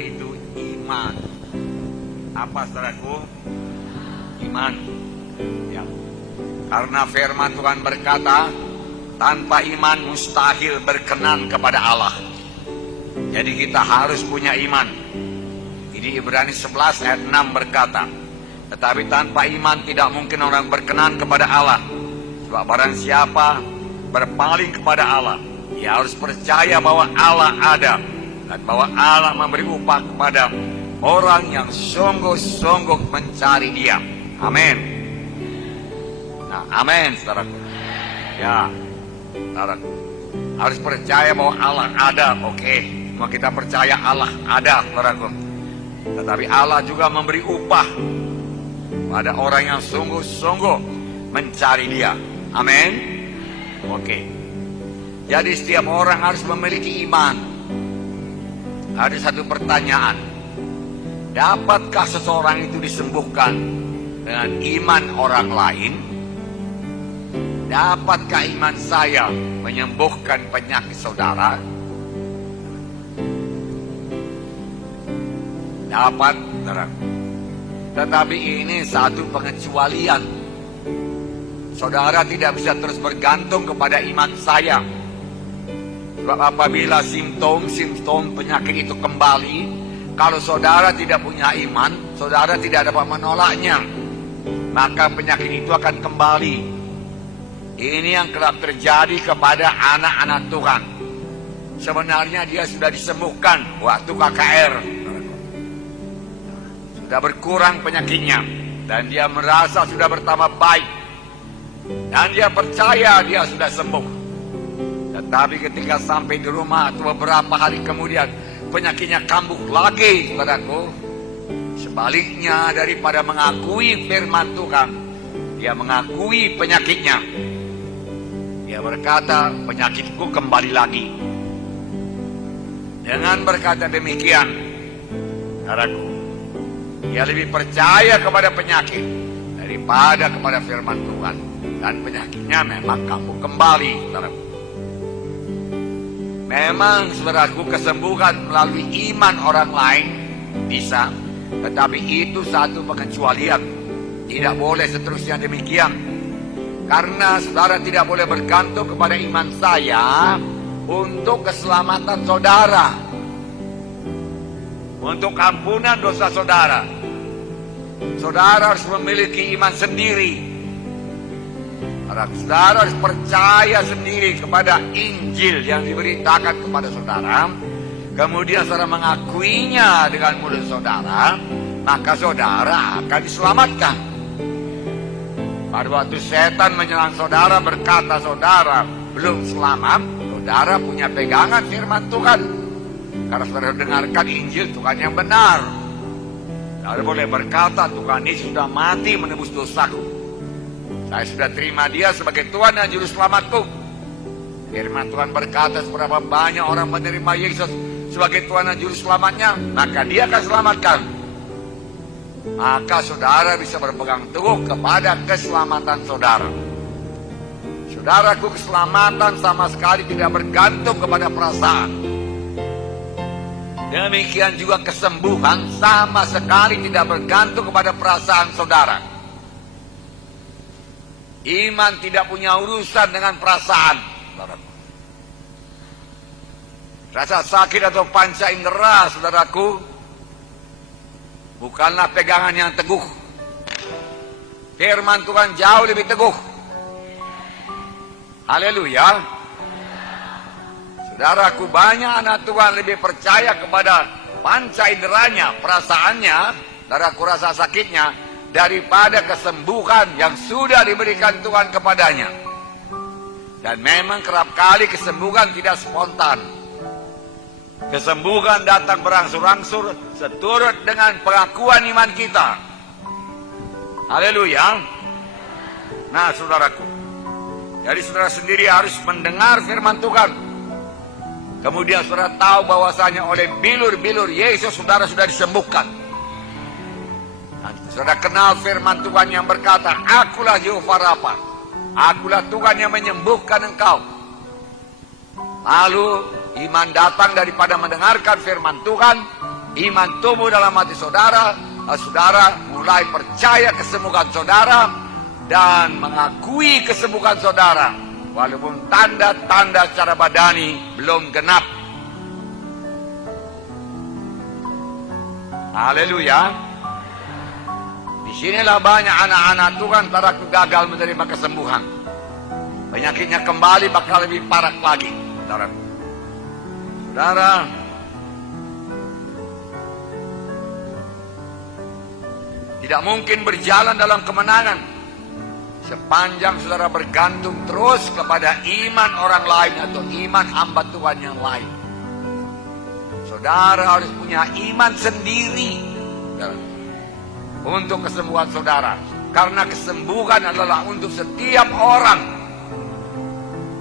yaitu iman. Apa saudaraku? Iman. Ya. Karena firman Tuhan berkata, tanpa iman mustahil berkenan kepada Allah. Jadi kita harus punya iman. Di Ibrani 11 ayat 6 berkata, tetapi tanpa iman tidak mungkin orang berkenan kepada Allah. Sebab barang siapa berpaling kepada Allah, ia harus percaya bahwa Allah ada dan bahwa Allah memberi upah kepada orang yang sungguh-sungguh mencari Dia. Amin. Nah, amin, saudaraku. Ya, saudaraku, harus percaya bahwa Allah ada. Oke, mau kita percaya Allah ada, saudaraku. Tetapi Allah juga memberi upah pada orang yang sungguh-sungguh mencari Dia. Amin. Oke. Jadi setiap orang harus memiliki iman. Ada satu pertanyaan. Dapatkah seseorang itu disembuhkan dengan iman orang lain? Dapatkah iman saya menyembuhkan penyakit saudara? Dapat, saudara. Tetapi ini satu pengecualian. Saudara tidak bisa terus bergantung kepada iman saya. Sebab apabila simptom penyakit itu kembali, kalau saudara tidak punya iman, saudara tidak dapat menolaknya, maka penyakit itu akan kembali. Ini yang kerap terjadi kepada anak-anak Tuhan. Sebenarnya dia sudah disembuhkan waktu KKR. Sudah berkurang penyakitnya. Dan dia merasa sudah bertambah baik. Dan dia percaya dia sudah sembuh. Tetapi ketika sampai di rumah atau beberapa hari kemudian, penyakitnya kambuh lagi, saudaraku. Sebaliknya, daripada mengakui firman Tuhan, dia mengakui penyakitnya. Dia berkata, penyakitku kembali lagi. Dengan berkata demikian, saudaraku, dia lebih percaya kepada penyakit daripada kepada firman Tuhan. Dan penyakitnya memang kambuh kembali, saudaraku. Memang, saudaraku, kesembuhan melalui iman orang lain bisa, tetapi itu satu pengecualian. Tidak boleh seterusnya demikian. Karena saudara tidak boleh bergantung kepada iman saya untuk keselamatan saudara, untuk ampunan dosa saudara. Saudara harus memiliki iman sendiri. Saudara harus percaya sendiri kepada Injil yang diberitakan kepada saudara. Kemudian saudara mengakuinya dengan mulut saudara, maka saudara akan diselamatkan. Pada waktu setan menyerang saudara, berkata saudara belum selamat, saudara punya pegangan firman Tuhan. Karena saudara dengarkan Injil Tuhan yang benar. Saudara boleh berkata, Tuhan Yesus sudah mati menebus dosaku. Saya sudah terima Dia sebagai Tuhan dan Juru Selamatku. Firman Tuhan berkata, seberapa banyak orang menerima Yesus sebagai Tuhan dan Juru Selamatnya, maka Dia akan selamatkan. Maka saudara bisa berpegang teguh kepada keselamatan saudara. Saudaraku, keselamatan sama sekali tidak bergantung kepada perasaan. Demikian juga kesembuhan sama sekali tidak bergantung kepada perasaan saudara. Iman tidak punya urusan dengan perasaan. Rasa sakit atau panca indera, saudaraku, bukanlah pegangan yang teguh. Firman Tuhan jauh lebih teguh. Haleluya. Saudaraku, banyak anak Tuhan lebih percaya kepada panca inderanya, perasaannya, saudaraku, rasa sakitnya, daripada kesembuhan yang sudah diberikan Tuhan kepadanya. Dan memang kerap kali kesembuhan tidak spontan. Kesembuhan datang berangsur-angsur seturut dengan pengakuan iman kita. Haleluya. Nah, saudaraku, jadi saudara sendiri harus mendengar firman Tuhan. Kemudian saudara tahu bahwasanya oleh bilur-bilur Yesus saudara sudah disembuhkan. Saudara kenal firman Tuhan yang berkata, Akulah Yehova Rafa, Akulah Tuhan yang menyembuhkan engkau. Lalu iman datang daripada mendengarkan firman Tuhan, iman tumbuh dalam hati saudara, saudara mulai percaya kesembuhan saudara dan mengakui kesembuhan saudara, walaupun tanda-tanda secara badani belum genap. Haleluya. Disinilah banyak anak-anak Tuhan saudaraku gagal menerima kesembuhan. Penyakitnya kembali bakal lebih parah lagi, saudara. Saudara, tidak mungkin berjalan dalam kemenangan sepanjang saudara bergantung terus kepada iman orang lain atau iman hamba Tuhan yang lain. Saudara harus punya iman sendiri, saudara, untuk kesembuhan saudara. Karena kesembuhan adalah untuk setiap orang.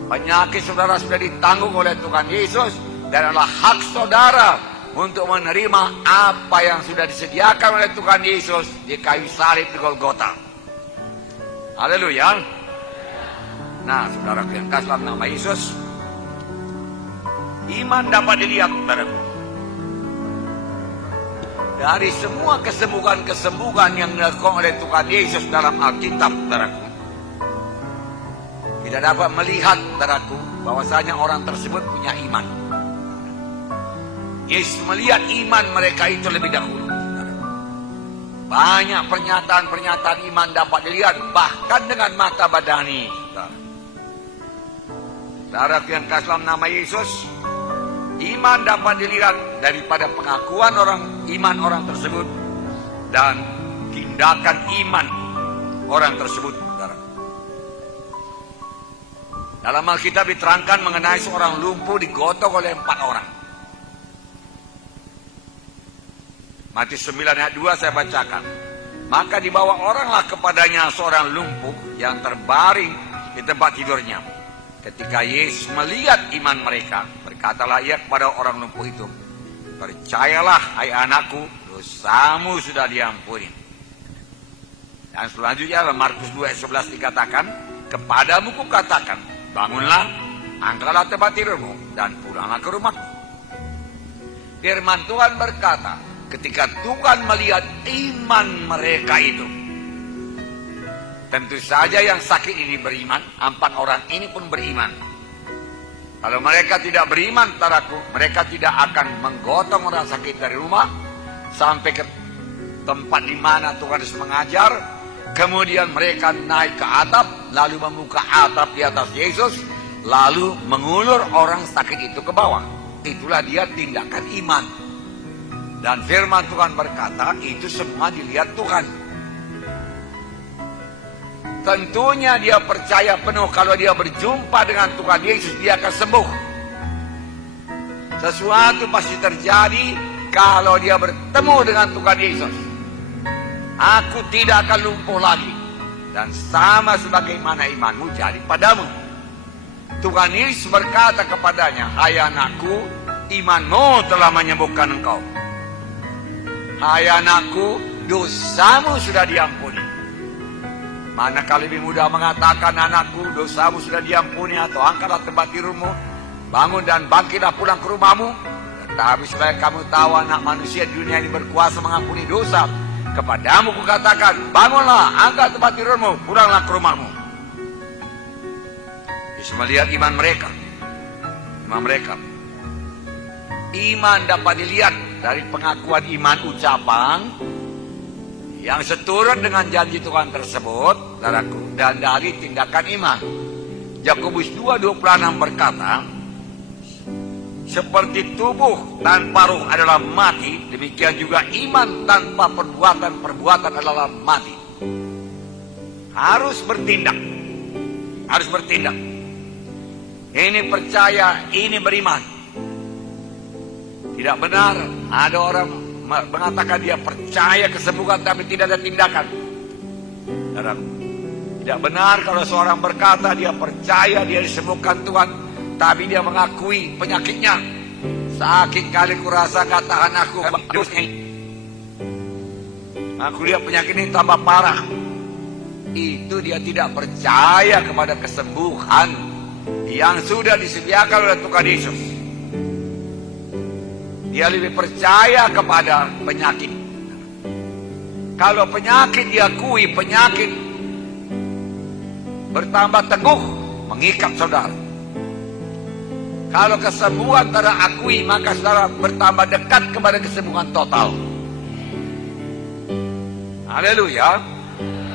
Penyakit saudara sudah ditanggung oleh Tuhan Yesus dan adalah hak saudara untuk menerima apa yang sudah disediakan oleh Tuhan Yesus di kayu salib di Golgota. Haleluya. Nah, saudara yang kasih dalam nama Yesus, iman dapat dilihat, saudaraku, dari semua kesembuhan-kesembuhan yang dilakukan oleh Tuhan Yesus dalam Alkitab, saudaraku. Tidak dapat melihat, saudaraku, bahwasanya orang tersebut punya iman. Yesus melihat iman mereka itu lebih dahulu. Banyak pernyataan-pernyataan iman dapat dilihat bahkan dengan mata badani. Saudara yang kasih dalam nama Yesus, iman dapat dilihat daripada pengakuan iman orang tersebut dan tindakan iman orang tersebut. Dalam Alkitab diterangkan mengenai seorang lumpuh digotong oleh 4 orang. Matius 9 ayat 2 saya bacakan. Maka dibawa oranglah kepadanya seorang lumpuh yang terbaring di tempat tidurnya. Ketika Yesus melihat iman mereka, berkatalah ia kepada orang lumpuh itu, percayalah hai anakku, dosamu sudah diampuni. Dan selanjutnya dalam Markus 2 ayat 11 dikatakan, kepadamu kukatakan, bangunlah, angkatlah tempat tidurmu, dan pulanglah ke rumahmu. Firman Tuhan berkata, ketika Tuhan melihat iman mereka itu, tentu saja yang sakit ini beriman, 4 orang ini pun beriman. Kalau mereka tidak beriman, saudaraku, mereka tidak akan menggotong orang sakit dari rumah sampai ke tempat di mana Tuhan harus mengajar. Kemudian mereka naik ke atap, lalu membuka atap di atas Yesus, lalu mengulur orang sakit itu ke bawah. Itulah dia tindakan iman. Dan firman Tuhan berkata, itu semua dilihat Tuhan. Tentunya dia percaya penuh kalau dia berjumpa dengan Tuhan Yesus, dia akan sembuh. Sesuatu pasti terjadi kalau dia bertemu dengan Tuhan Yesus. Aku tidak akan lumpuh lagi. Dan sama sebagaimana imanmu jadi padamu. Tuhan Yesus berkata kepadanya, hai anakku, imanmu telah menyembuhkan engkau. Hai anakku, dosamu sudah diampuni. Manakala lebih mudah mengatakan, anakku, dosamu sudah diampuni, atau angkatlah tempat tidurmu, bangun dan bangkitlah pulang ke rumahmu. Tetapi supaya kamu tahu anak manusia di dunia ini berkuasa mengampuni dosa, kepadamu kukatakan, bangunlah, angkat tempat tidurmu, pulanglah ke rumahmu. Yesus melihat iman mereka. Iman dapat dilihat dari pengakuan iman ucapan yang seturut dengan janji Tuhan tersebut, saudaraku, dan dari tindakan iman. Yakobus 2:26 berkata, seperti tubuh tanpa ruh adalah mati, demikian juga iman tanpa perbuatan adalah mati. Harus bertindak. Ini percaya, ini beriman. Tidak benar ada orang mengatakan dia percaya kesembuhan tapi tidak ada tindakan. Tidak benar kalau seorang berkata dia percaya dia disembuhkan Tuhan, tapi dia mengakui penyakitnya. Sakit kali kurasa katakan aku lihat penyakit ini tambah parah. Itu dia tidak percaya kepada kesembuhan yang sudah disediakan oleh Tuhan Yesus. Dia lebih percaya kepada penyakit. Kalau penyakit diakui, penyakit bertambah teguh, mengikat saudara. Kalau kesembuhan terakui, maka saudara bertambah dekat kepada kesembuhan total. Haleluya.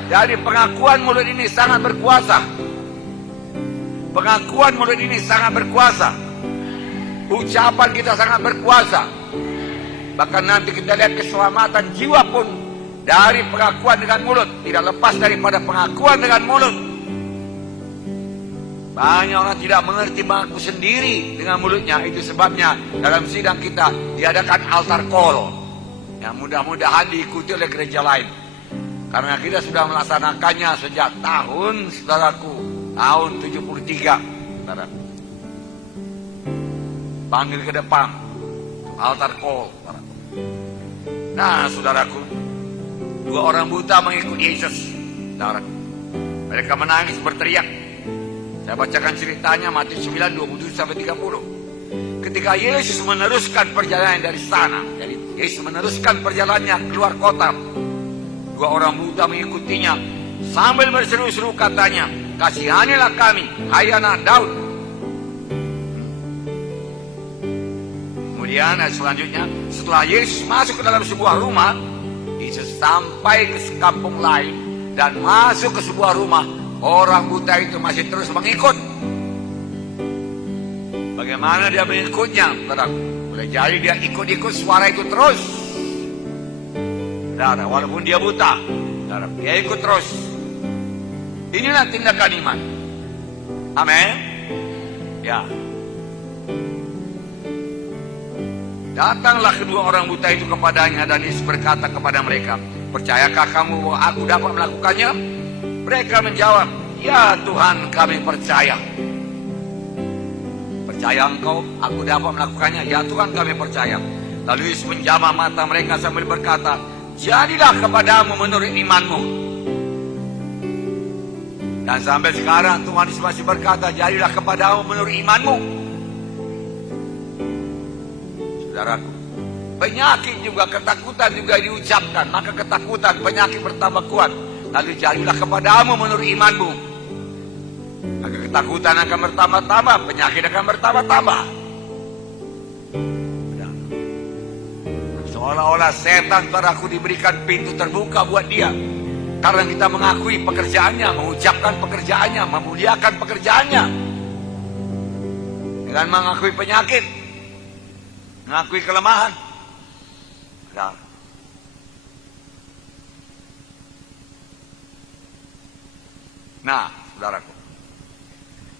Jadi pengakuan mulut ini sangat berkuasa. Pengakuan mulut ini sangat berkuasa. Ucapan kita sangat berkuasa. Bahkan nanti kita lihat keselamatan jiwa pun dari pengakuan dengan mulut. Tidak lepas daripada pengakuan dengan mulut. Banyak orang tidak mengerti mengaku sendiri dengan mulutnya. Itu sebabnya dalam sidang kita diadakan altar call, yang mudah-mudahan diikuti oleh gereja lain. Karena kita sudah melaksanakannya sejak tahun, saudaraku, tahun 73, saudaraku. Panggil ke depan, altar call, saudaraku. Nah, saudaraku, 2 orang buta mengikuti Yesus, saudaraku. Mereka menangis berteriak. Saya bacakan ceritanya Matius 9, 27-30. Ketika Yesus meneruskan perjalanan dari sana, jadi Yesus meneruskan perjalanannya keluar kota, 2 orang buta mengikutinya sambil berseru-seru katanya, "Kasihanilah kami, hai anak Daud." Kemudian selanjutnya, setelah Yesus masuk ke dalam sebuah rumah, Yesus sampai ke kampung lain dan masuk ke sebuah rumah. Orang buta itu masih terus mengikut. Bagaimana dia mengikutnya? Boleh jadi dia ikut-ikut suara itu terus. Saudara, walaupun dia buta, saudara, dia ikut terus. Inilah tindakan iman. Amin. Ya. Datanglah kedua orang buta itu kepadanya dan Yesus berkata kepada mereka, "Percayakah kamu bahwa aku dapat melakukannya?" Mereka menjawab, "Ya Tuhan, kami percaya." "Percaya engkau aku dapat melakukannya?" "Ya Tuhan, kami percaya." Lalu Yesus menjamah mata mereka sambil berkata, "Jadilah kepadamu menurut imanmu." Dan sampai sekarang Tuhan Yesus masih berkata, "Jadilah kepadamu menurut imanmu." Saudaraku, penyakit juga, ketakutan juga diucapkan. Maka ketakutan, penyakit bertambah kuat. Lalu jadilah kepadamu menurut imanmu. Maka ketakutan akan bertambah-tambah, penyakit akan bertambah-tambah. Seolah-olah setan, saudaraku, diberikan pintu terbuka buat dia. Karena kita mengakui pekerjaannya, mengucapkan pekerjaannya, memuliakan pekerjaannya. Dengan mengakui penyakit, mengakui kelemahan. Nah, saudaraku,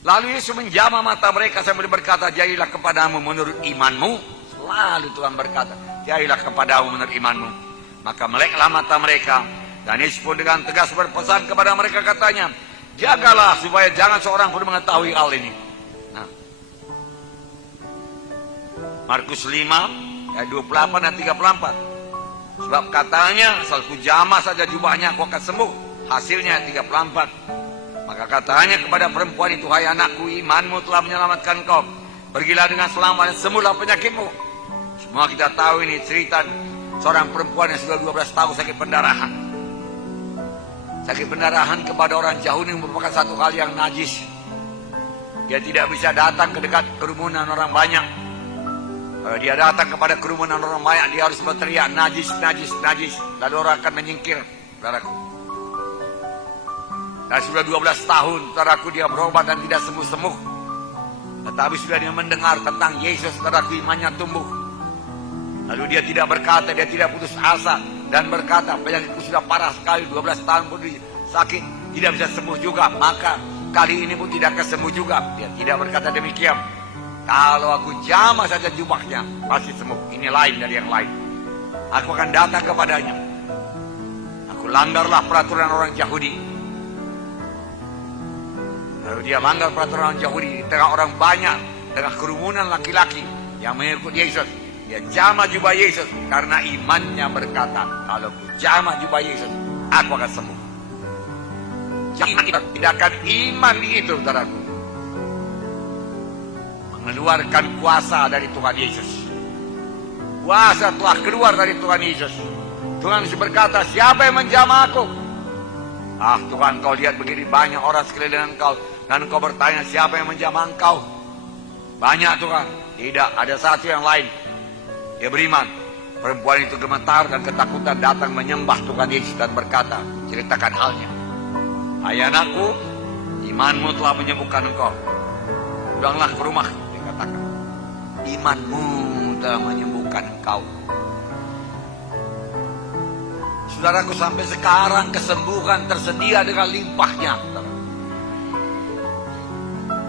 lalu Yesus menjamah mata mereka sambil berkata, "Jadilah kepadamu menurut imanmu." Selalu Tuhan berkata, "Jadilah kepadamu menurut imanmu." Maka meleklah mata mereka, dan Yesus pun dengan tegas berpesan kepada mereka, katanya, "Jagalah supaya jangan seorang pun mengetahui hal ini." Nah, Markus 5 ayat 28 dan 34. Sebab katanya, "Asal ku jamah saja jubahnya, aku akan sembuh." Hasilnya 34. Maka katanya kepada perempuan itu, "Hai anakku, imanmu telah menyelamatkan kau. Pergilah dengan selamat dan sembuhlah penyakitmu." Semua kita tahu ini cerita seorang perempuan yang sudah 12 tahun sakit pendarahan. Sakit pendarahan kepada orang Yahudi merupakan satu hal yang najis. Dia tidak bisa datang ke dekat kerumunan orang banyak. Kalau dia datang kepada kerumunan orang banyak, dia harus berteriak, "Najis, najis, najis." Lalu orang akan menyingkir, saudaraku. Dan sudah 12 tahun, saudaraku, dia berobat dan tidak sembuh-sembuh. Tetapi sudah dia mendengar tentang Yesus, saudaraku, imannya tumbuh. Lalu dia tidak berkata, dia tidak putus asa. Dan berkata, "Penyakitku sudah parah sekali, 12 tahun pun sakit, tidak bisa sembuh juga. Maka kali ini pun tidak akan sembuh juga." Dia tidak berkata demikian. "Kalau aku jamah saja jubahnya, pasti sembuh." Ini lain dari yang lain. Aku akan datang kepadanya. Aku langgarlah peraturan orang Yahudi. Lalu dia langgar peraturan orang Yahudi di tengah orang banyak, tengah kerumunan laki-laki yang mengikut Yesus. Dia jamah jubah Yesus karena imannya berkata, "Kalau aku jamah jubah Yesus, aku akan sembuh." Jadi tindakan iman itu, saudaraku, mengeluarkan kuasa dari Tuhan Yesus. Kuasa telah keluar dari Tuhan Yesus. Tuhan Yesus berkata, siapa yang menjamah aku? Ah Tuhan, kau lihat begini banyak orang sekeliling engkau, dan engkau bertanya, siapa yang menjamah engkau? Banyak Tuhan. Tidak, ada satu yang lain. Dia beriman. Perempuan itu gemetar dan ketakutan datang menyembah Tuhan Yesus dan berkata, ceritakan halnya. Hai anakku, imanmu telah menyembuhkan engkau. Pulanglah ke rumah, dikatakan. Imanmu telah menyembuhkan engkau. Saudaraku, sampai sekarang kesembuhan tersedia dengan limpahnya.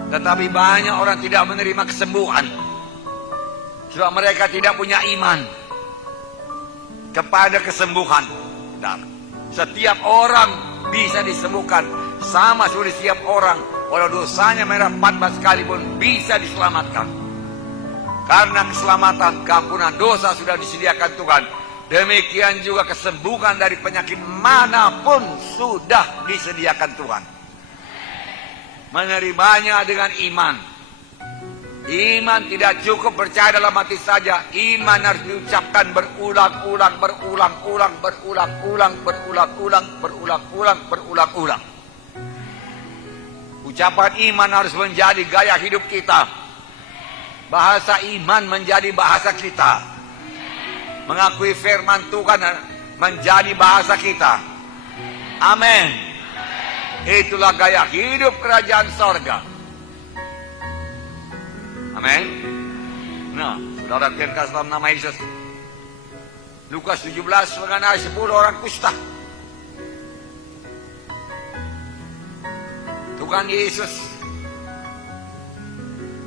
Tetapi banyak orang tidak menerima kesembuhan. Sebab mereka tidak punya iman kepada kesembuhan. Dan setiap orang bisa disembuhkan. Sama seperti setiap orang, walau dosanya merah 14 kali pun bisa diselamatkan. Karena keselamatan, keampunan dosa sudah disediakan Tuhan. Demikian juga kesembuhan dari penyakit manapun sudah disediakan Tuhan. Menerimanya dengan iman. Iman tidak cukup percaya dalam hati saja. Iman harus diucapkan berulang-ulang. Ucapan iman harus menjadi gaya hidup kita. Bahasa iman menjadi bahasa kita. Mengakui firman Tuhan menjadi bahasa kita. Amin. Itulah gaya hidup kerajaan sorga. Amin. Nah, saudara yang kasih dalam nama Yesus. Lukas 17 mengenai 10 orang kusta. Tuhan Yesus,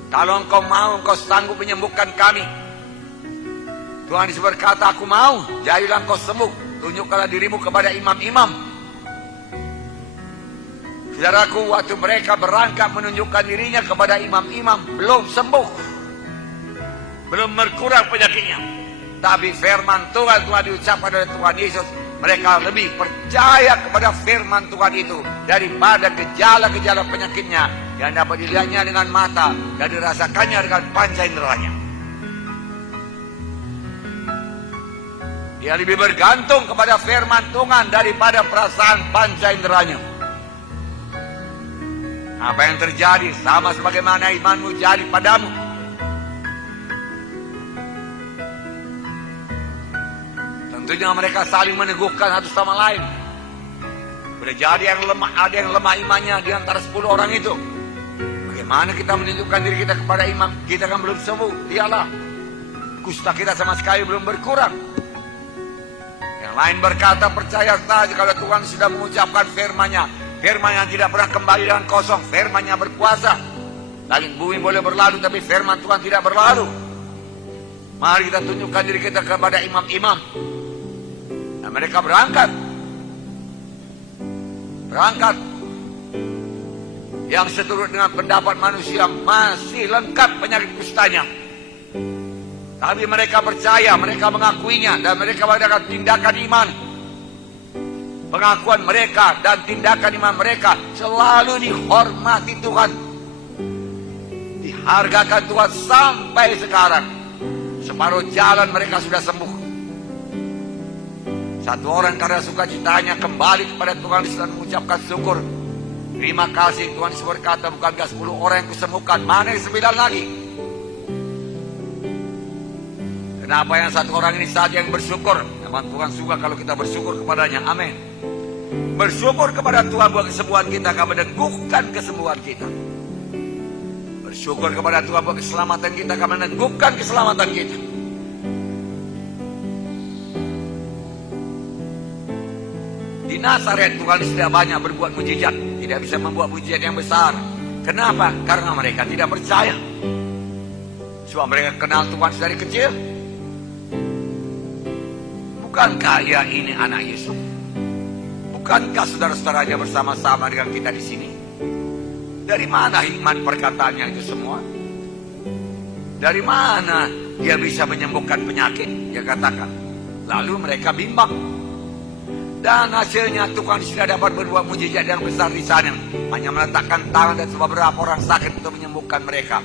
kalau engkau mau, engkau sanggup menyembuhkan kami. Tuhan Yesus berkata, aku mau, jadilah engkau sembuh. Tunjukkanlah dirimu kepada imam-imam. Saudaraku, waktu mereka berangkat menunjukkan dirinya kepada imam-imam, belum sembuh. Belum berkurang penyakitnya. Tapi firman Tuhan telah diucapkan oleh Tuhan Yesus. Mereka lebih percaya kepada firman Tuhan itu daripada gejala-gejala penyakitnya yang dapat dilihatnya dengan mata dan dirasakannya dengan panca inderanya. Dia lebih bergantung kepada firman Tuhan daripada perasaan panca inderanya. Apa yang terjadi sama sebagaimana imanmu jadi padamu. Tentunya mereka saling meneguhkan satu sama lain. Boleh jadi yang lemah, ada yang lemah imannya di antara 10 orang itu. Bagaimana kita menunjukkan diri kita kepada imam? Kita kan belum sembuh. Lihatlah, kusta kita sama sekali belum berkurang. Yang lain berkata, percaya saja kalau Tuhan sudah mengucapkan firman-Nya. Firman yang tidak pernah kembali dengan kosong. Firman-Nya berkuasa. Langit bumi boleh berlalu, tapi firman Tuhan tidak berlalu. Mari kita tunjukkan diri kita kepada imam-imam. Nah, mereka berangkat. Yang seturut dengan pendapat manusia masih lengkap penyakit kustanya. Tapi mereka percaya, mereka mengakuinya, dan mereka mengadakan tindakan iman. Pengakuan mereka dan tindakan iman mereka selalu dihormati Tuhan. Dihargakan Tuhan sampai sekarang. Separuh jalan mereka sudah sembuh. Satu orang karena sukacitanya kembali kepada Tuhan dan mengucapkan syukur. Terima kasih Tuhan Yesus berkata, bukankah 10 orang yang kusembuhkan, mana yang 9 lagi? Kenapa yang satu orang ini saja yang bersyukur? Memang Tuhan suka kalau kita bersyukur kepadanya. Amin. Bersyukur kepada Tuhan buat kesembuhan kita, akan meneguhkan kesembuhan kita. Bersyukur kepada Tuhan buat keselamatan kita, akan meneguhkan keselamatan kita. Di Nazaret Tuhan tidak banyak berbuat mujizat, tidak bisa membuat mujizat yang besar. Kenapa? Karena mereka tidak percaya. Sebab mereka kenal Tuhan dari kecil. Bukankah ia ini anak Yesus? Bukankah saudara-saudaranya bersama-sama dengan kita di sini? Dari mana hikmat perkataannya itu semua? Dari mana dia bisa menyembuhkan penyakit? Dia katakan. Lalu mereka bimbang. Dan hasilnya Tuhan sudah dapat berbuat mujizat yang besar di sana. Hanya meletakkan tangan dan beberapa orang sakit untuk menyembuhkan mereka.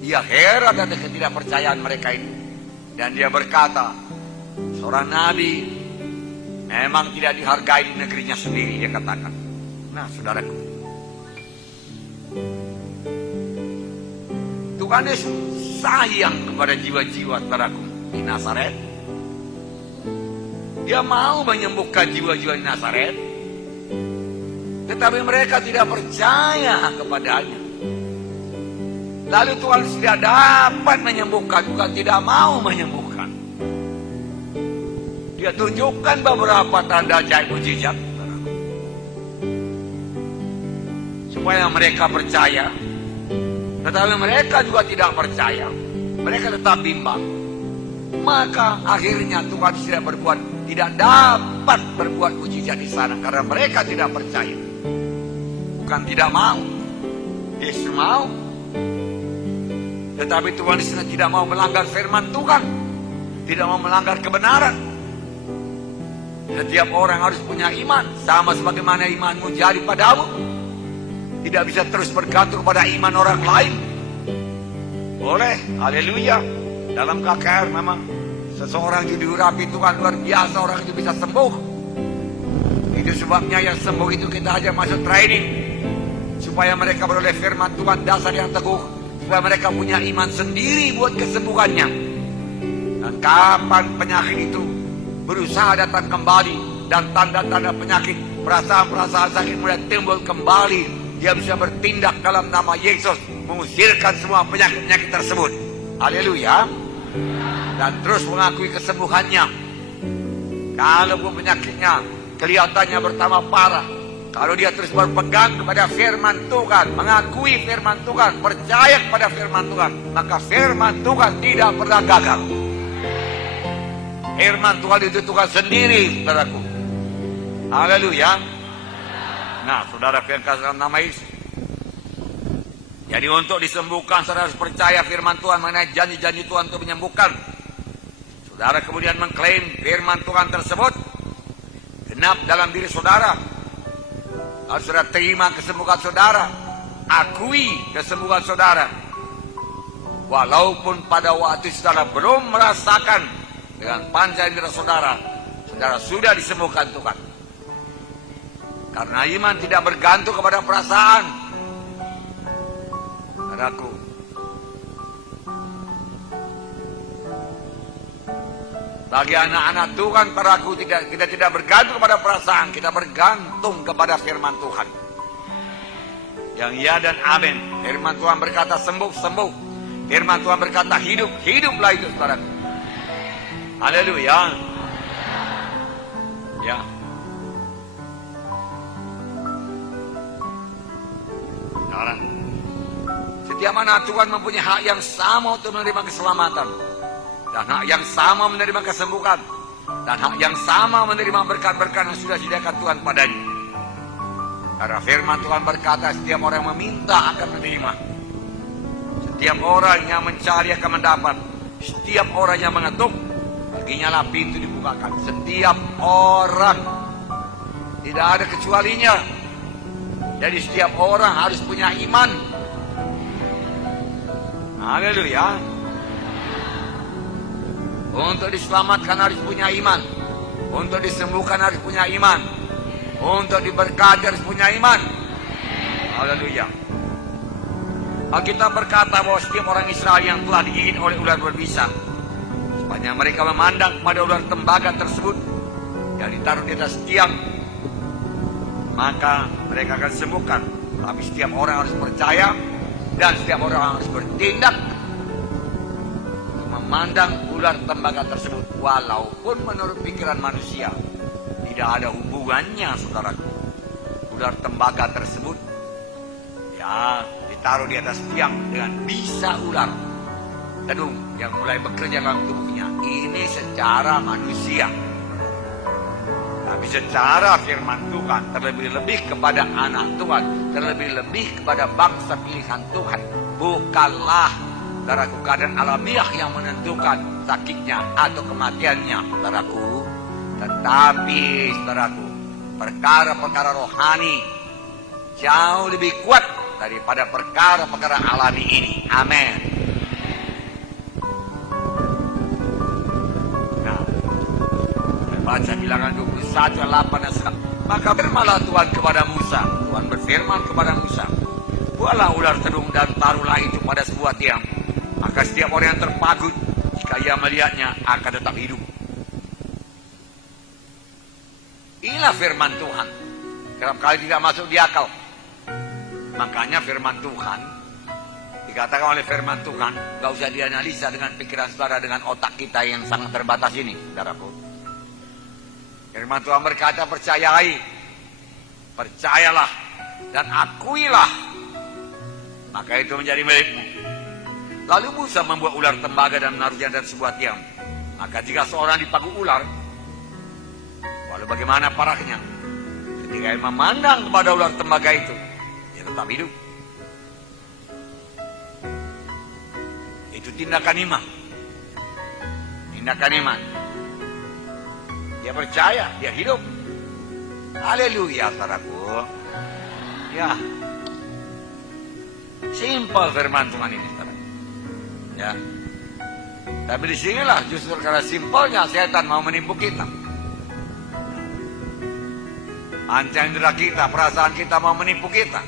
Ia heran dan ketidakpercayaan mereka itu. Dan dia berkata, seorang nabi memang tidak dihargai di negerinya sendiri, dia katakan. Nah, saudaraku, Tuhan Yesus sayang kepada jiwa-jiwa saudaraku di Nazaret. Dia mau menyembuhkan jiwa-jiwa di Nazaret, tetapi mereka tidak percaya kepadanya. Lalu Tuhan tidak dapat menyembuhkan, bukan tidak mau menyembuhkan. Dia tunjukkan beberapa tanda ajaib mujizat supaya mereka percaya, tetapi mereka juga tidak percaya. Mereka tetap bimbang. Maka akhirnya Tuhan tidak dapat berbuat mujizat di sana karena mereka tidak percaya. Bukan tidak mau, Yesus mau, tetapi Tuhan di sana tidak mau melanggar firman Tuhan, tidak mau melanggar kebenaran. Setiap orang harus punya iman, sama sebagaimana imanmu jadi padamu. Tidak bisa terus bergantung pada iman orang lain. Boleh, haleluya. Dalam KKR memang seseorang itu diurapi Tuhan luar biasa, orang itu bisa sembuh. Itu sebabnya yang sembuh itu kita aja masuk training, supaya mereka beroleh firman Tuhan, dasar yang teguh, supaya mereka punya iman sendiri buat kesembuhannya. Dan kapan penyakit itu berusaha datang kembali, dan tanda-tanda penyakit, perasaan-perasaan sakit mulai timbul kembali, dia bisa bertindak dalam nama Yesus, mengusirkan semua penyakit-penyakit tersebut. Haleluya. Dan terus mengakui kesembuhannya. Kalaupun penyakitnya kelihatannya bertambah parah, kalau dia terus berpegang kepada firman Tuhan, mengakui firman Tuhan, percaya kepada firman Tuhan, maka firman Tuhan tidak pernah gagal. Firman Tuhan itu Tuhan sendiri, saudaraku. Haleluya. Nah, saudara yang kasih dalam nama Yesus, jadi untuk disembuhkan, saudara harus percaya firman Tuhan mengenai janji-janji Tuhan untuk menyembuhkan. Saudara kemudian mengklaim firman Tuhan tersebut genap dalam diri saudara. Harus saudara terima kesembuhan saudara, akui kesembuhan saudara. Walaupun pada waktu saudara belum merasakan dengan panca indera saudara, saudara sudah disembuhkan Tuhan. Karena iman tidak bergantung kepada perasaan. Saudaraku, bagi anak-anak Tuhan, saudaraku, kita tidak bergantung kepada perasaan, kita bergantung kepada firman Tuhan. Yang ya dan amin. Firman Tuhan berkata sembuh, sembuh. Firman Tuhan berkata hidup, hiduplah itu, saudaraku. Haleluya. Ya. Sekarang, setiap anak Tuhan mempunyai hak yang sama untuk menerima keselamatan, dan hak yang sama menerima kesembuhan, dan hak yang sama menerima berkat-berkat yang sudah disediakan Tuhan padanya. Karena firman Tuhan berkata, setiap orang yang meminta akan menerima, setiap orang yang mencari akan mendapat, setiap orang yang mengetuk, baginya lah pintu dibukakan. Setiap orang, tidak ada kecualinya. Jadi setiap orang harus punya iman. Haleluya. Untuk diselamatkan harus punya iman. Untuk disembuhkan harus punya iman. Untuk diberkati harus punya iman. Haleluya. Alkitab berkata bahwa setiap orang Israel yang telah digigit oleh ular berbisa, sepanjang mereka memandang pada ular tembaga tersebut yang ditaruh di atas tiang, maka mereka akan sembuhkan. Tapi setiap orang harus percaya, dan setiap orang harus bertindak untuk memandang ular tembaga tersebut. Walaupun menurut pikiran manusia tidak ada hubungannya, saudaraku, ular tembaga tersebut ya ditaruh di atas tiang dengan bisa ular tedung yang mulai bekerja dalam tubuhnya. Ini secara manusia. Tapi secara firman Tuhan, terlebih-lebih kepada anak Tuhan, terlebih-lebih kepada bangsa pilihan Tuhan, bukanlah, saudaraku, keadaan alamiah yang menentukan sakitnya atau kematiannya, saudaraku, tetapi, saudaraku, perkara-perkara rohani jauh lebih kuat daripada perkara-perkara alami ini. Amin. Baca Bilangan 21 ayat 8 dan 9. Maka firmanlah Tuhan kepada Musa. Tuhan berfirman kepada Musa, buatlah ular tedung dan taruhlah itu pada sebuah tiang. Maka setiap orang yang terpagut, jika ia melihatnya, akan tetap hidup. Inilah firman Tuhan. Kerap kali tidak masuk di akal. Makanya firman Tuhan, dikatakan oleh firman Tuhan, gak usah dianalisa dengan pikiran saudara, dengan otak kita yang sangat terbatas ini, saudaraku. Firman Tuhan berkata, percayalah dan akuilah, maka itu menjadi milikmu. Lalu Musa membuat ular tembaga dan menaruhnya dari sebuah tiang. Maka jika seorang dipaku ular, walau bagaimana parahnya, ketika ia memandang kepada ular tembaga itu, dia tetap hidup. Itu tindakan iman. Tindakan iman. Dia percaya, dia hidup. Haleluya, saudaraku. Ya. Simpel firman Tuhan ini, saudara. Ya. Tapi disinilah justru karena simpelnya setan mau menipu kita. Panca indera kita, perasaan kita mau menipu kita.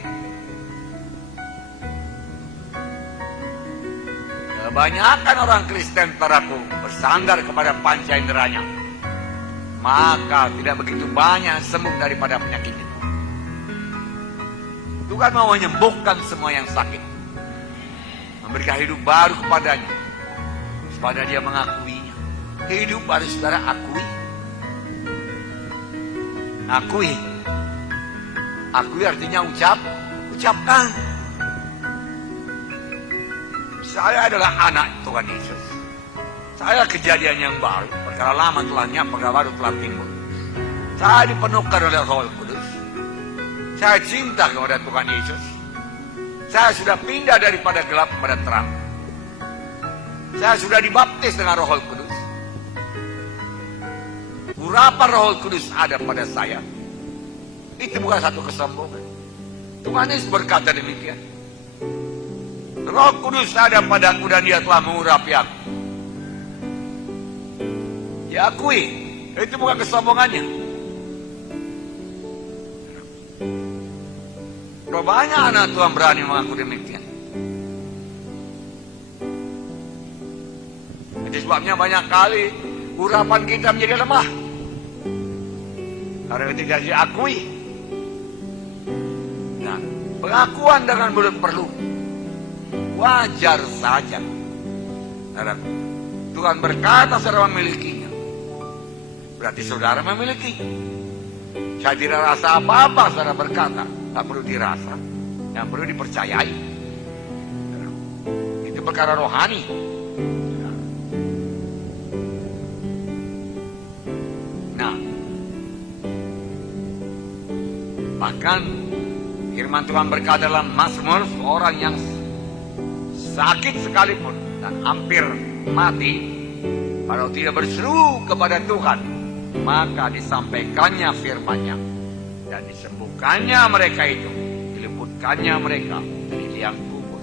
Kebanyakan orang Kristen, saudaraku, bersandar kepada panca inderanya. Maka tidak begitu banyak sembuh daripada penyakit itu. Tuhan mau menyembuhkan semua yang sakit, memberikan hidup baru kepadanya, supaya dia mengakuinya. Hidup baru saudara akui. Akui artinya ucapkan. Saya adalah anak Tuhan Yesus. Saya kejadian yang baru, perkara lama telah nyata, perkara baru telah timbul. Saya dipenuhkan oleh Roh Kudus. Saya cinta kepada Tuhan Yesus. Saya sudah pindah daripada gelap kepada terang. Saya sudah dibaptis dengan Roh Kudus. Urapan Roh Kudus ada pada saya. Itu bukan satu kesombongan. Tuhan Yesus berkata demikian. Roh Kudus ada padaku dan dia telah mengurapi aku. Diakui, itu bukan kesombongannya. Berapa banyak anak Tuhan berani mengaku demikian. Itu sebabnya banyak kali urapan kita menjadi lemah, karena tidak diakui. Nah, pengakuan dengan mulut perlu, wajar saja. Tuhan berkata saudara memilikinya, berarti saudara memiliki. Saya tidak rasa apa-apa, saudara berkata. Tak perlu dirasa, yang perlu dipercayai. Itu perkara rohani. Nah, bahkan firman Tuhan berkata dalam Mazmur, orang yang sakit sekalipun dan hampir mati, kalau tidak berseru kepada Tuhan, maka disampaikannya firman-Nya dan disembuhkannya mereka itu, diluputkannya mereka dari liang kubur.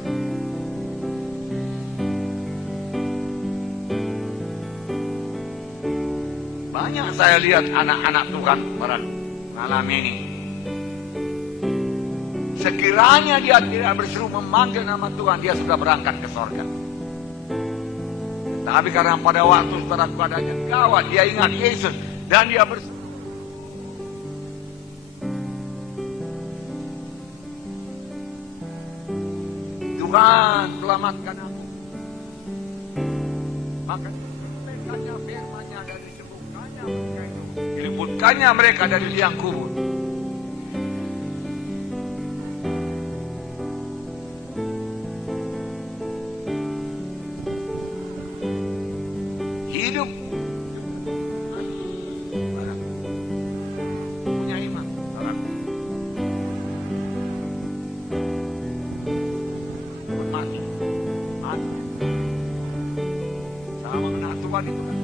Banyak saya lihat anak-anak Tuhan mengalami ini. Sekiranya dia tidak berseru memanggil nama Tuhan, dia sudah berangkat ke sorga. Tapi karena pada waktu setelah keadaannya gawat, dia ingat Yesus dan dia berseru. Tuhan, selamatkan aku. Maka disampaikannya firman-Nya dan disembuhkannya mereka itu, diluputkannya mereka dari liang kubur. Hidup punya iman. Mati. Sama mengenal Tuhan itu kan.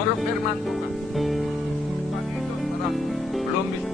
Menurut firman Tuhan itu belum bisa.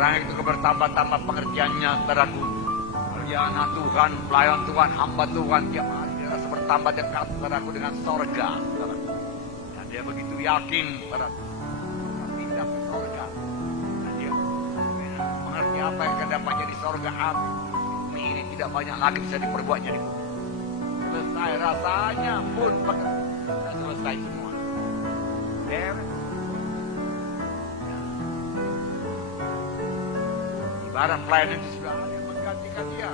Orang itu bertambah-tambah pengertiannya, saudaraku. Dia anak Tuhan, pelayan Tuhan, hamba Tuhan, dia merasa bertambah dekat, saudaraku, dengan sorga, saudaraku. Dan dia begitu yakin, saudaraku, pindah ke sorga. Dan dia mengerti apa yang akan dapatnya di sorga. Bumi ini tidak banyak lagi bisa diperbuatnya di bumi. Selesai rasanya pun sudah selesai semua. Ibarat pelayanan itu sudah ada yang menggantikan dia.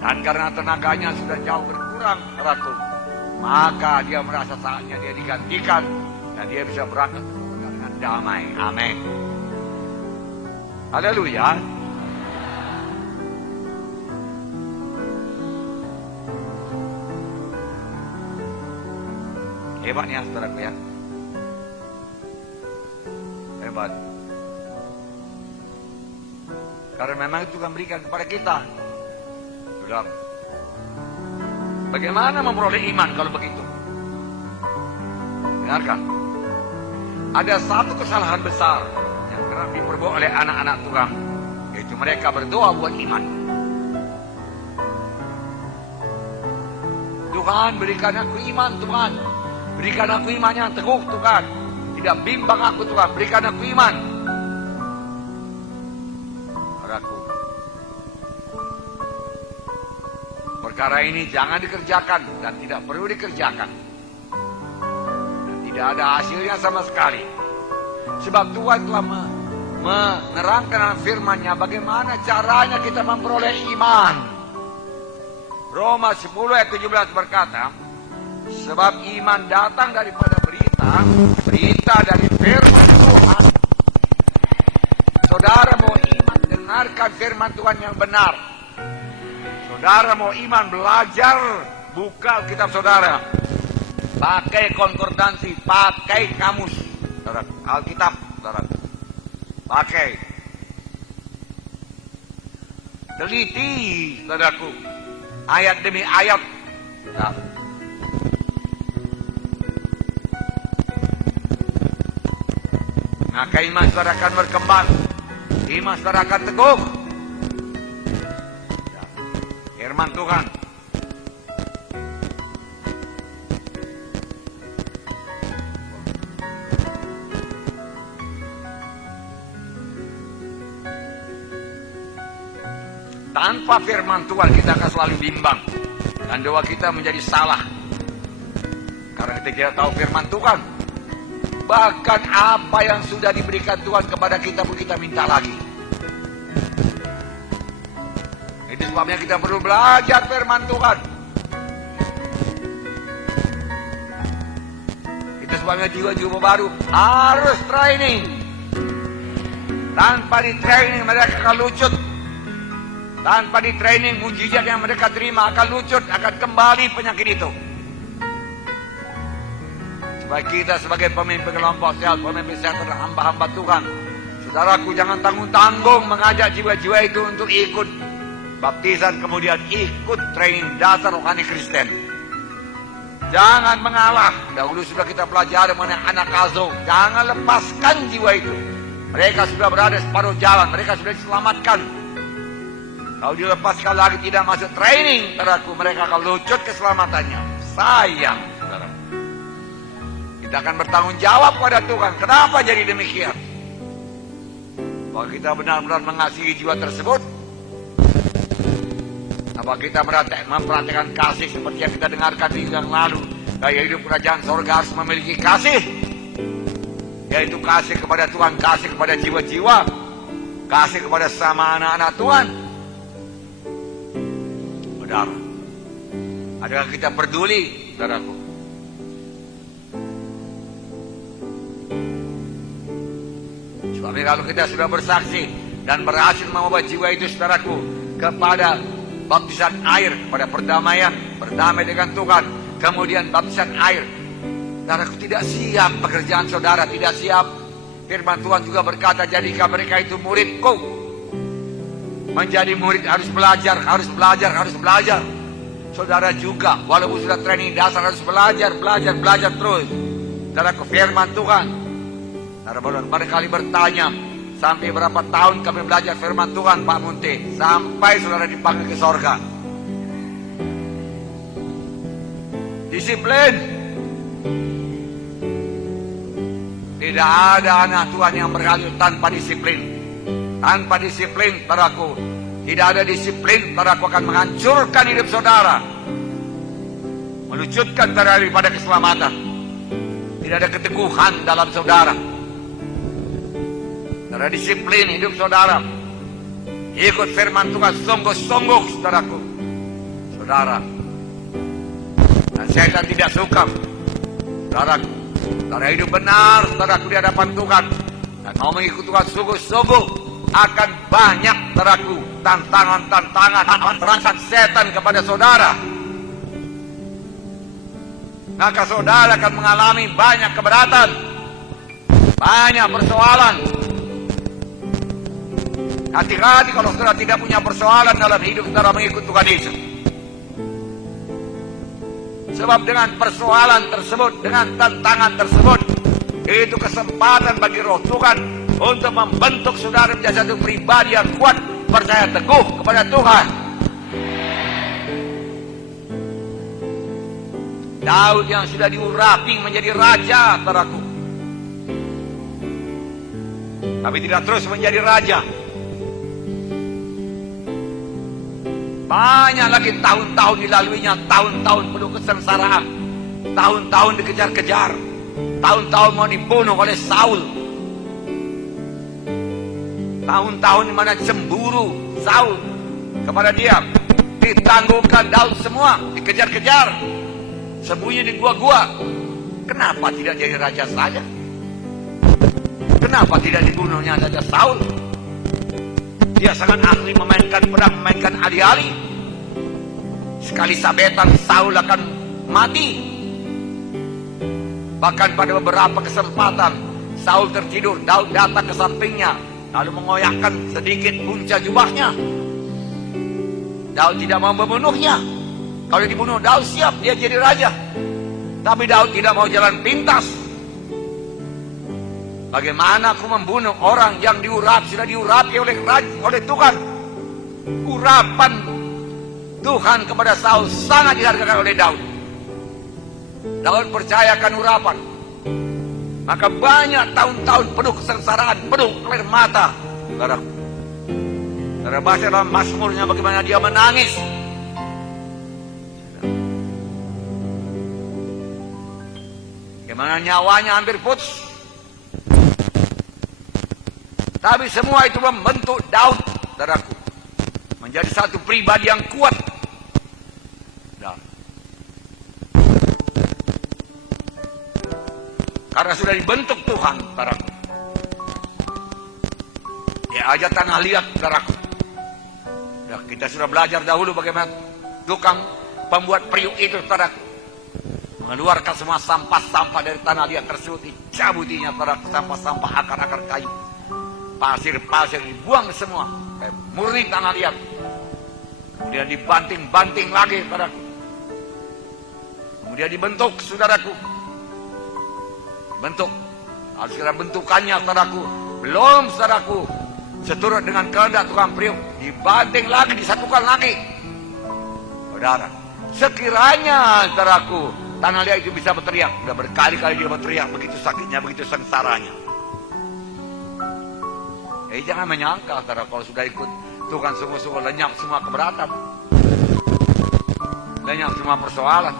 Dan karena tenaganya sudah jauh berkurang, saudaraku, maka dia merasa saatnya dia digantikan dan dia bisa berangkat dengan damai. Amin. Haleluya. Hebatnya, saudaraku, ya. Hebat. Karena memang itu Tuhan berikan kepada kita. Sudah. Bagaimana memperoleh iman kalau begitu? Dengarkan. Ada satu kesalahan besar yang kerap diperbuat oleh anak-anak Tuhan, yaitu mereka berdoa buat iman. Tuhan, berikan aku iman, Tuhan. Berikan aku iman yang teguh, Tuhan. Tidak bimbang aku, Tuhan. Berikan aku iman. Saudaraku, perkara ini jangan dikerjakan dan tidak perlu dikerjakan. Dan tidak ada hasilnya sama sekali. Sebab Tuhan telah menerangkan dalam firman-Nya bagaimana caranya kita memperoleh iman. Roma 10 ayat 17 berkata, sebab iman datang daripada berita dari firman Tuhan. Saudara mau iman, dengarkan firman Tuhan yang benar. Saudara mau iman, belajar, buka kitab saudara. Pakai konkordansi, pakai kamus, saudara. Alkitab, saudara. Pakai. Teliti, saudaraku. Ayat demi ayat. Nah. Maka iman saudara akan berkembang. Iman saudara akan teguh. Firman Tuhan. Tanpa firman Tuhan kita akan selalu bimbang. Dan doa kita menjadi salah. Karena kita tidak tahu firman Tuhan. Bahkan apa yang sudah diberikan Tuhan kepada kita pun kita minta lagi. Itu sebabnya kita perlu belajar firman Tuhan. Itu sebabnya jiwa-jiwa baru harus training. Tanpa di training mereka akan lucut. Tanpa di training mujizat yang mereka terima akan lucut, akan kembali penyakit itu. Bagi kita sebagai pemimpin kelompok sel, pemimpin sel dan hamba-hamba Tuhan, saudaraku, jangan tanggung-tanggung mengajak jiwa-jiwa itu untuk ikut baptisan, kemudian ikut training dasar rohani Kristen. Jangan mengalah. Dahulu sudah kita pelajari mengenai anak asuh. Jangan lepaskan jiwa itu. Mereka sudah berada separuh jalan, mereka sudah diselamatkan. Kalau dilepaskan lagi tidak masuk training, saudaraku, mereka akan lucut keselamatannya. Sayang, saudara. Kita akan bertanggung jawab pada Tuhan. Kenapa jadi demikian? Bahwa kita benar-benar mengasihi jiwa tersebut. Apa kita memperhatikan kasih seperti yang kita dengarkan di yang lalu. Gaya hidup kerajaan sorga harus memiliki kasih. Yaitu kasih kepada Tuhan, kasih kepada jiwa-jiwa, kasih kepada sama anak-anak Tuhan. Saudara, adakah kita peduli, saudaraku? Sebabnya kalau kita sudah bersaksi dan berhasil membawa jiwa itu, saudaraku, kepada baptisan air, pada perdamaian, berdamai dengan Tuhan, kemudian baptisan air, saudaraku, tidak siap pekerjaan saudara, tidak siap. Firman Tuhan juga berkata, jadikan mereka itu muridku. Menjadi murid harus belajar, harus belajar, harus belajar. Saudara juga, walaupun sudah training dasar, harus belajar, belajar, belajar terus. Saudaraku, firman Tuhan. Saudara barangkali bertanya, sampai berapa tahun kami belajar firman Tuhan Pak Munte? Sampai saudara dipanggil ke sorga. Disiplin. Tidak ada anak Tuhan yang berhasil tanpa disiplin. Tanpa disiplin, saudaraku, tidak ada disiplin, saudaraku akan menghancurkan hidup saudara, melucutkan daripada keselamatan. Tidak ada keteguhan dalam saudara. Saudara disiplin hidup saudara, ikut firman Tuhan sungguh-sungguh, saudaraku, saudara. Dan setan tidak suka, saudaraku, saudara hidup benar, saudaraku, di hadapan Tuhan, dan mau mengikut Tuhan sungguh-sungguh, akan banyak, saudaraku, tantangan-tantangan, terangsang setan kepada saudara. Maka saudara akan mengalami banyak keberatan, banyak persoalan. Hati-hati kalau saudara tidak punya persoalan dalam hidup saudara mengikut Tuhan Yesus. Sebab dengan persoalan tersebut, dengan tantangan tersebut, itu kesempatan bagi roh Tuhan untuk membentuk saudara menjadi satu pribadi yang kuat, percaya teguh kepada Tuhan. Daud yang sudah diurapi menjadi raja, saudaraku, tapi tidak terus menjadi raja. Banyak lagi tahun-tahun dilaluinya, tahun-tahun penuh kesengsaraan, tahun-tahun dikejar-kejar, tahun-tahun mau dibunuh oleh Saul, tahun-tahun di mana cemburu Saul kepada dia, ditanggungkan Daud semua, dikejar-kejar, sembunyi di gua-gua. Kenapa tidak jadi raja saja? Kenapa tidak dibunuhnya saja Saul? Dia sangat ahli memainkan pedang, memainkan alih-alih. Sekali sabetan Saul akan mati. Bahkan pada beberapa kesempatan Saul tertidur, Daud datang ke sampingnya, lalu mengoyakkan sedikit punca jubahnya. Daud tidak mau membunuhnya. Kalau dibunuh Daud siap, dia jadi raja. Tapi Daud tidak mau jalan pintas. Bagaimana aku membunuh orang yang sudah diurapi oleh Tuhan? Urapan Tuhan kepada Saul sangat dihargakan oleh Daud. Daud percayakan urapan. Maka banyak tahun-tahun penuh kesengsaraan, penuh air mata. Saudara baca dalam Mazmurnya bagaimana dia menangis. Bagaimana nyawanya hampir putus. Tapi semua itu membentuk Daud, saudaraku, menjadi satu pribadi yang kuat. Karena sudah dibentuk Tuhan, saudaraku. Ya aja tanah liat, saudaraku. Ya, kita sudah belajar dahulu bagaimana tukang pembuat periuk itu, saudaraku, mengeluarkan semua sampah-sampah dari tanah liat tersebut, dicabutinya, saudaraku, sampah-sampah akar-akar kayu. Pasir-pasir dibuang semua, murni tanah liat. Kemudian dibanting-banting lagi, saudaraku. Kemudian dibentuk, saudaraku. Bentuk. Harus kira bentukannya, saudaraku. Belum, saudaraku, seturut dengan kehendak tukang periuk. Dibanting lagi, disatukan lagi. Saudara, sekiranya, saudaraku, tanah liat itu bisa berteriak. Sudah berkali-kali dia berteriak, begitu sakitnya, begitu sengsaranya. Jangan menyangka, saudara, kalau sudah ikut Tuhan sungguh-sungguh lenyap semua keberatan, lenyap semua persoalan.